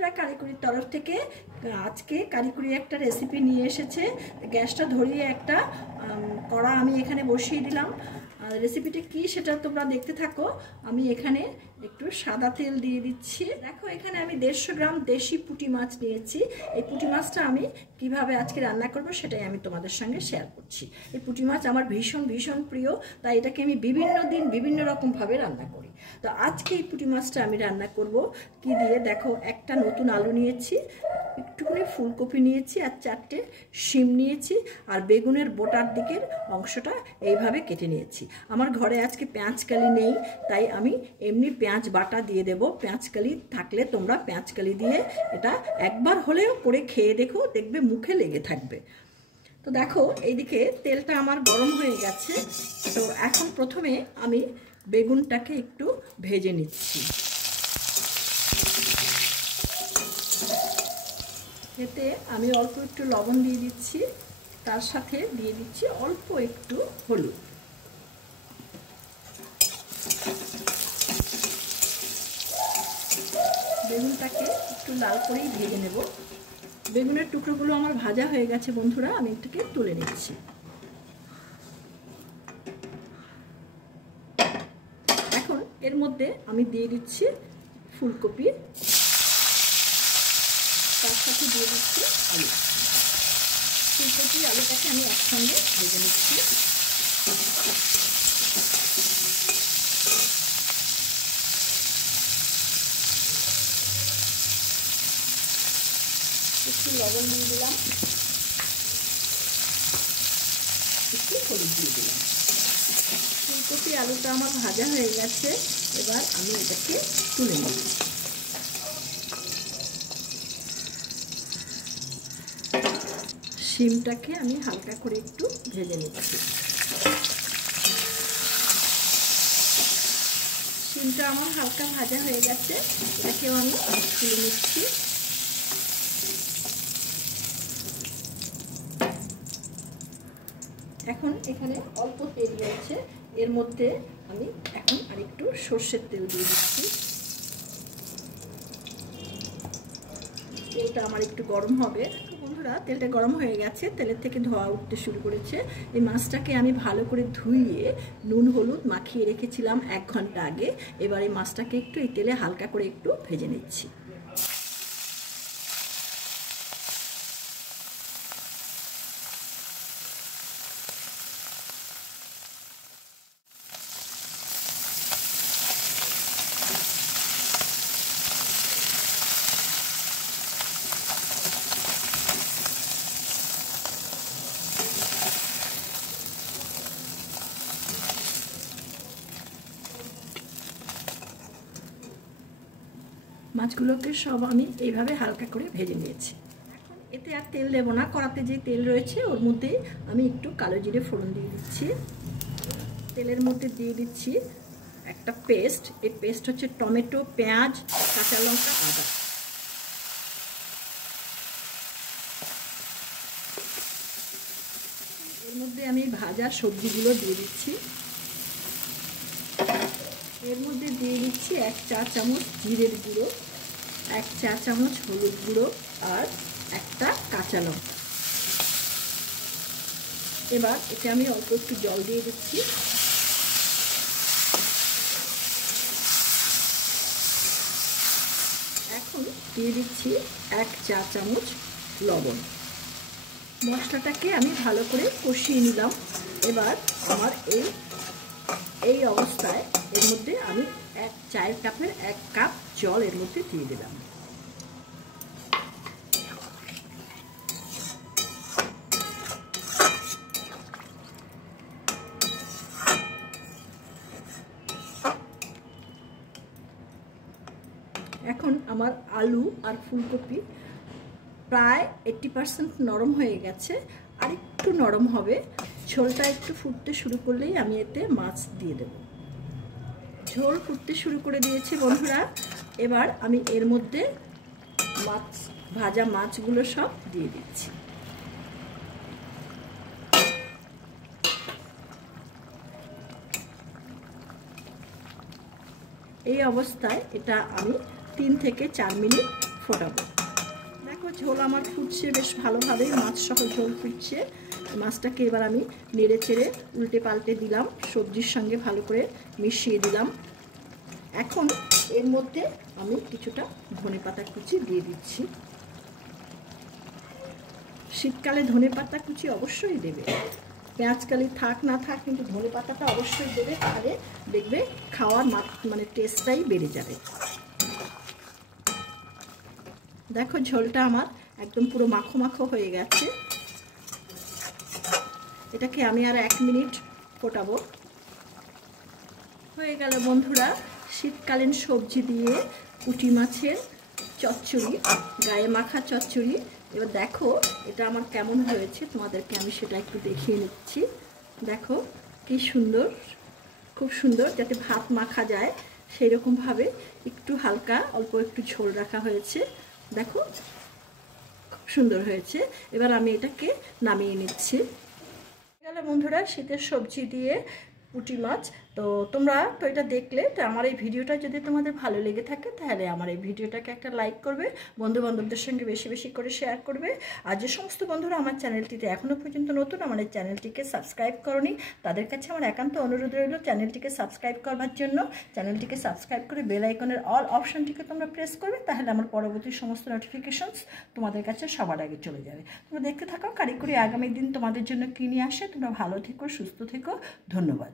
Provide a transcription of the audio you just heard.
বন্ধুরা, কারিকুরির তরফ থেকে আজকে কারিকুরি একটা রেসিপি নিয়ে এসেছে। গ্যাসটা ধরিয়ে একটা কড়া আমি এখানে বসিয়ে দিলাম। রেসিপিটা কি সেটা তোমরা দেখতে থাকো। আমি এখানে একটু সাদা তেল দিয়ে দিচ্ছি। দেখো, এখানে আমি 150 গ্রাম দেশি পুঁটি মাছ নিয়েছি। এই পুঁটি মাছটা আমি কিভাবে আজকে রান্না করব সেটাই আমি তোমাদের সঙ্গে শেয়ার করছি। এই পুঁটি মাছ আমার ভীষণ ভীষণ প্রিয়, তাই এটাকে আমি বিভিন্ন দিন বিভিন্ন রকমভাবে রান্না করি। তো আজকে এই পুঁটি মাছটা আমি রান্না করব কি দিয়ে, দেখো একটা নতুন আলু নিয়েছি, একটুখানি ফুলকপি নিয়েছি, আর 4টে শিম নিয়েছি, আর বেগুনের বোটার দিকের অংশটা এইভাবে কেটে নিয়েছি। আমার ঘরে আজকে পেঁয়াজকালি নেই, তাই আমি এমনি পেঁয়াজ বাটা দিয়ে দেব। পেঁয়াজকালি থাকলে তোমরা পেঁয়াজকালি দিয়ে এটা একবার হলেও করে খেয়ে দেখো, দেখবে মুখে লেগে থাকবে। তো দেখো, এইদিকে তেলটা আমার গরম হয়ে গেছে। তো এখন প্রথমে আমি বেগুনটাকে একটু ভেজে নিচ্ছি। এতে আমি অল্প একটু লবণ দিয়ে দিচ্ছি, তার সাথে দিয়ে দিচ্ছি অল্প একটু হলুদ। বেগুনটাকে একটু লাল করেই ভেজে নেব। বেগুনের টুকরোগুলো আমার ভাজা হয়ে গেছে বন্ধুরা, আমি এটাকে তুলে নিচ্ছি। এখন এর মধ্যে আমি দিয়ে দিচ্ছি ফুলকপি, তার সাথে দিয়ে দিচ্ছি আলু। ফুলকপি আলুটাকে আমি একসঙ্গে ভেজে নিচ্ছি। একটু লবণ দিয়ে দিলাম, একটু হলুদ দিয়ে দিলাম। ফুলকপি আলুটা আমার ভাজা হয়ে গেছে, এবার আমি এটাকে তুলে নেব। শিমটাকে আমি হালকা করে একটু ভেজে নিচ্ছি। শিমটা আমার হালকা ভাজা হয়ে গেছে, এটাকেও আমি তুলে নিচ্ছি। এখন এখানে অল্প তেল রয়েছে, এর মধ্যে আমি এখন আরেকটু সর্ষের তেল দিয়ে দিচ্ছি। তেলটা আমার একটু গরম হবে। বন্ধুরা, তেলটা গরম হয়ে গেছে, তেলের থেকে ধোঁয়া উঠতে শুরু করেছে। এই মাছটাকে আমি ভালো করে ধুইয়ে নুন হলুদ মাখিয়ে রেখেছিলাম 1 ঘন্টা আগে। এবার এই মাছটাকে একটু এই তেলে হালকা করে একটু ভেজে নিচ্ছি। মাছগুলোকে সব আমি এইভাবে হালকা করে ভেজে নিয়েছি। এখন এতে আর তেল দেবো না, কড়াতে যে তেল রয়েছে ওর মধ্যে আমি একটু কালো জিরে ফোড়ন দিয়ে দিচ্ছি। তেলের মধ্যে দিয়ে দিচ্ছি একটা পেস্ট। এই পেস্ট হচ্ছে টমেটো, পেঁয়াজ, কাঁচা লঙ্কা, আদা। এর মধ্যে আমি ভাজা সবজিগুলো দিয়ে দিচ্ছি। এর মধ্যে দিয়ে দিচ্ছি 1 চা চামচ জিরের গুঁড়ো, 1 চা চামচ হলুদ গুঁড়ো, আর একটা কাঁচা লঙ্কা। এবার এতে আমি অল্প একটু জল দিয়ে দিচ্ছি। এখন দিয়ে দিচ্ছি 1 চা চামচ লবণ। মশলাটাকে আমি ভালো করে কষিয়ে নিলাম। এবার আমার এই অবস্থায় এর মধ্যে আমি 1 চায়ের কাপের 1 কাপ জল এর মধ্যে দিয়ে দিলাম। এখন আমার আলু আর ফুলকপি প্রায় 80% নরম হয়ে গেছে, আর একটু নরম হবে। ঝোলটা একটু ফুটতে শুরু করলেই আমি এতে মাছ দিয়ে দেব। ঝোল ফুটতে শুরু করে দিয়েছে বন্ধুরা। এবার আমি এর মধ্যে ভাজা মাছগুলো সব দিয়ে দিচ্ছি। এই অবস্থায় এটা আমি 3 থেকে 4 মিনিট ফোটাবো। দেখো ঝোল আমার ফুটছে বেশ ভালোভাবে, মাছ সহ ঝোল ফুটছে। মাছটাকে এবার আমি নেড়ে চেড়ে উল্টে পাল্টে দিলাম, সবজির সঙ্গে ভালো করে মিশিয়ে দিলাম। এখন এর মধ্যে আমি কিছুটা ধনেপাতা কুচি দিয়ে দিচ্ছি। শীতকালে ধনেপাতা কুচি অবশ্যই দেবে, পেঁয়াজকালি থাক না থাক কিন্তু ধনেপাতাটা অবশ্যই দেবে, তাহলে দেখবে খাওয়ার মানে টেস্টটাই বেড়ে যাবে। দেখো ঝোলটা আমার একদম পুরো মাখো মাখো হয়ে গেছে। এটাকে আমি আর 1 মিনিট ফোটাবো। হয়ে গেল বন্ধুরা শীতকালীন সবজি দিয়ে পুঁটি মাছের চচ্চড়ি, গায়ে মাখা চচ্চড়ি। এবার দেখো এটা আমার কেমন হয়েছে, তোমাদেরকে আমি সেটা একটু দেখিয়ে নিচ্ছি। দেখো কি সুন্দর, খুব সুন্দর, যাতে ভাত মাখা যায় সেই রকমভাবে একটু হালকা অল্প একটু ঝোল রাখা হয়েছে। দেখো খুব সুন্দর হয়েছে। এবার আমি এটাকে নামিয়ে নিচ্ছি। গেলে বন্ধুরা শীতের সবজি দিয়ে পুঁটি মাছ। তো তোমরা তো এটা দেখলে, তো আমার এই ভিডিওটা যদি তোমাদের ভালো লেগে থাকে তাহলে আমার এই ভিডিওটাকে একটা লাইক করবে, বন্ধুবান্ধবদের সঙ্গে বেশি বেশি করে শেয়ার করবে। আর যে সমস্ত বন্ধুরা আমার চ্যানেলটিতে এখনও পর্যন্ত নতুন, আমার এই চ্যানেলটিকে সাবস্ক্রাইব করনি, তাদের কাছে আমার একান্ত অনুরোধ রইল চ্যানেলটিকে সাবস্ক্রাইব করবার জন্য। চ্যানেলটিকে সাবস্ক্রাইব করে বেল আইকনের অল অপশনটিকে তোমরা প্রেস করবে, তাহলে আমার পরবর্তী সমস্ত নোটিফিকেশনস তোমাদের কাছে সবার আগে চলে যাবে। তোমরা দেখতে থাকো কারিকুরি আগামী দিন তোমাদের জন্য কী নিয়ে আসে। তোমরা ভালো থেকো, সুস্থ থেকো, ধন্যবাদ।